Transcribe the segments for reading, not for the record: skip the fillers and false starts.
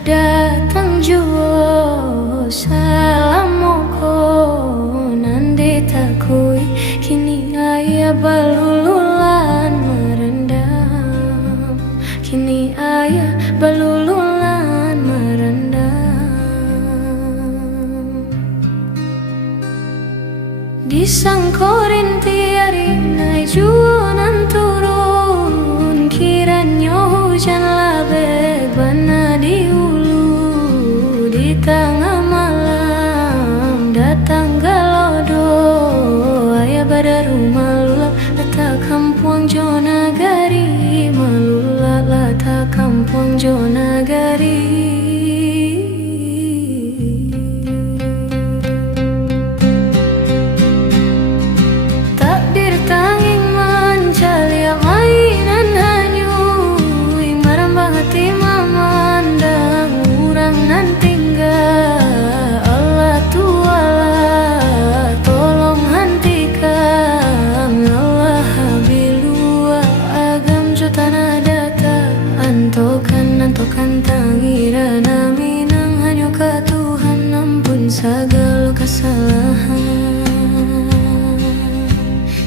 datang jua salam moko nande takui kini ayah balululan merendam, kini ayah balululan merendam. Di sangkorin tiari nai juanan turun, kiranya hujan labek bana di ulu. Di tengah malam datang galodo, ayah pada rumah lula letak kampung Jonagari, malula letak kampung Jonagari. Antokan tangira nami nang hanya ka Tuhan ampun segala kesalahan.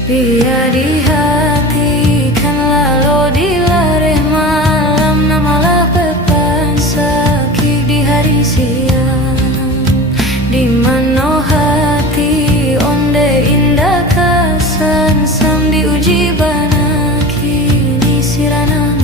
Dia di hati kan lalu dilareh malam, namalah beban sakit di hari siang. Di mana hati onde indah kasan sam diuji bana kini sirana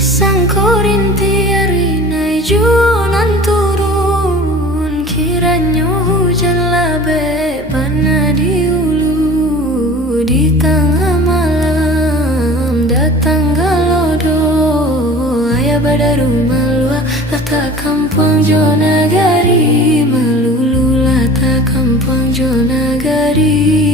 sangkorin tiari nai juanan turun, kiranya hujan labek bana di ulu. Di tengah malam datang galodo, ayah pada rumah luar letak kampung Jonagari, melulu letak kampung Jonagari.